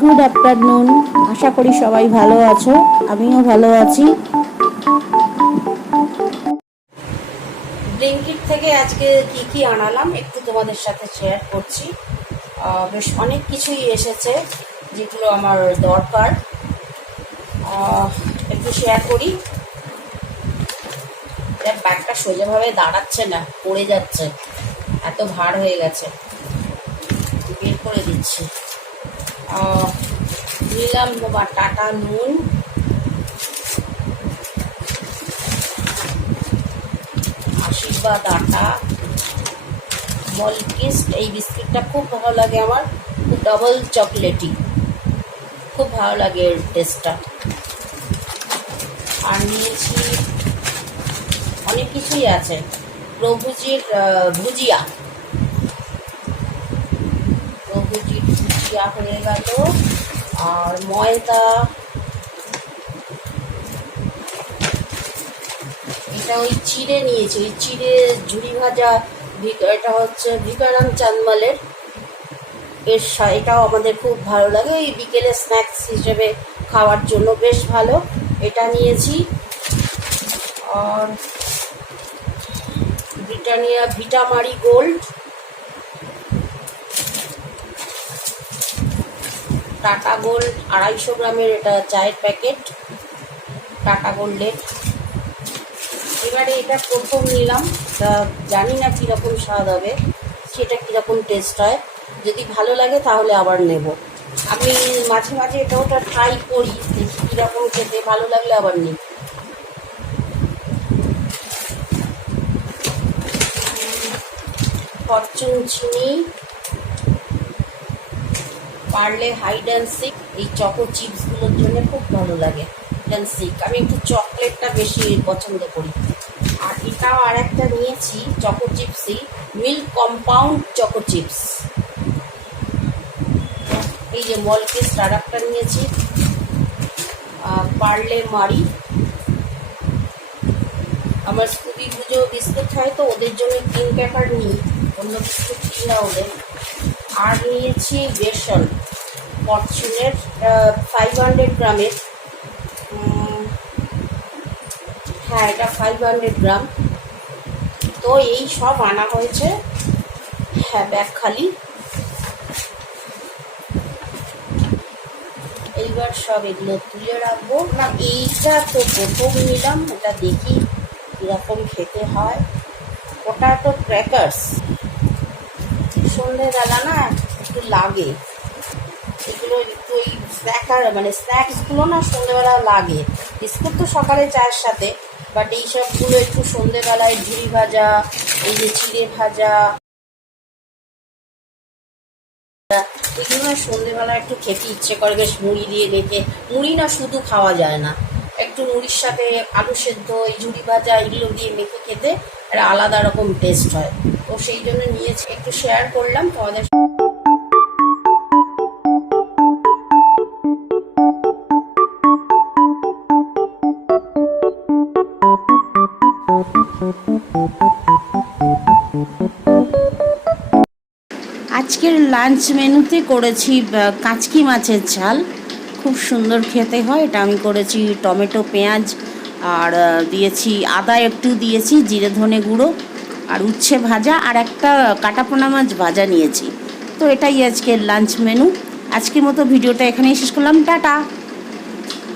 Good afternoon আশা করি সবাই ভালো আছো। আমিও ভালো আছি। ব্লিঙ্কিট থেকে আজকে কি কি আনালাম একটু তোমাদের সাথে শেয়ার করছি। বেশ অনেক কিছুই এসেছে যেগুলো আমার দরকার। একটু শেয়ার করি। ব্যাগটা সোজাভাবে দাঁড়াচ্ছে না, পড়ে যাচ্ছে। এত ভার হয়ে গেছে। বের করে দিচ্ছি। নিলাম বা টাটা নুন। আশীর্বাদ আটা। মলকিস্ট এই বিস্কিটটা খুব ভালো লাগে আমার। ডাবল চকলেটি খুব ভালো লাগে এর টেস্টটা আর নিয়েছি অনেক কিছুই আছে। প্রভুজির ভুজিয়া। প্রভুজির ভুজিয়া হয়ে গেল। আর ময়দা। এটা ওই চিড়ে নিয়েছি, ওই চিড়ে ঝুড়ি ভাজা এটা হচ্ছে ভিকারাম চান্দমালের বেশ এটাও আমাদের খুব ভালো লাগে। এই বিকেলে স্ন্যাক্স হিসেবে খাওয়ার জন্য বেশ ভালো। এটা নিয়েছি। আর Britannia Vita Marie gold. Tata gold আড়াইশো গ্রামের এটা চায়ের প্যাকেট। টাটা গোল্ডের। এবারে এটা প্রথম নিলাম। জানি না কীরকম স্বাদ হবে, সেটা কীরকম টেস্ট হয়। যদি ভালো লাগে তাহলে আবার নেব। আমি মাঝে মাঝে এটা ওটা ট্রাই করি, দেখি কীরকম খেতে, ভালো লাগলে আবার নিই। ফরচুন চিনি পারলে হাইড অ্যান্ড সিক এই চকো চিপসগুলোর জন্য খুব ভালো লাগে। সিক আমি একটু চকলেটটা বেশি পছন্দ করি। আর এটাও আর একটা নিয়েছি চকো চিপসই মিল্ক কম্পাউন্ড চকো চিপস এই যে মলকে স্টার নিয়েছি। পার্লে মারি আমার স্কুবি পুজো বিস্কুট হয় তো, ওদের জন্য তিন প্যাকার নিই। অন্য বিস্কুট কিনি ওদের। আর নিয়েছি বেসন ফরচুনের ফাইভ হান্ড্রেড গ্রামের হ্যাঁ এটা ফাইভ হান্ড্রেড গ্রাম। তো এই সব আনা হয়েছে হ্যাঁ ব্যাগ খালি। এইবার সব এগুলো তুলে রাখব। না, এইটা তো প্রথম নিলাম, এটা দেখি কীরকম খেতে হয়। ওটা তো ক্র্যাকার্স সন্ধেবেলা না একটু লাগে। এগুলো একটু ওই স্ন্যাকার মানে স্ন্যাক্সগুলো না সন্ধেবেলা লাগে। বিস্কুট তো সকালে চায়ের সাথে বাট এই সবগুলো একটু সন্ধেবেলায় ঝুড়ি ভাজা, এই যে চিড়ে ভাজা, এগুলো না সন্ধেবেলা একটু খেতে ইচ্ছে করে, বেশ মুড়ি দিয়ে মেখে মুড়ি না শুধু খাওয়া যায় না। একটু মুড়ির সাথে আলু সেদ্ধ, এই ঝুড়ি ভাজা, এগুলো দিয়ে মেখে খেতে একটা আলাদা রকম টেস্ট হয়। সেই জন্য নিয়েছি। একটু শেয়ার করলাম তোমাদের আজকের লাঞ্চ মেনুতে করেছি কাঁচকি মাছের ঝাল। খুব সুন্দর খেতে হয়, এটা আমি করেছি টমেটো, পেঁয়াজ, আর দিয়েছি আদা, একটু দিয়েছি, জিরে ধনে গুঁড়ো। আর উচ্ছে ভাজা আর একটা কাটাপোনা মাছ ভাজা নিয়েছি। তো এটাই আজকের লাঞ্চ মেনু আজকের মতো ভিডিওটা এখানেই শেষ করলাম। টাটা!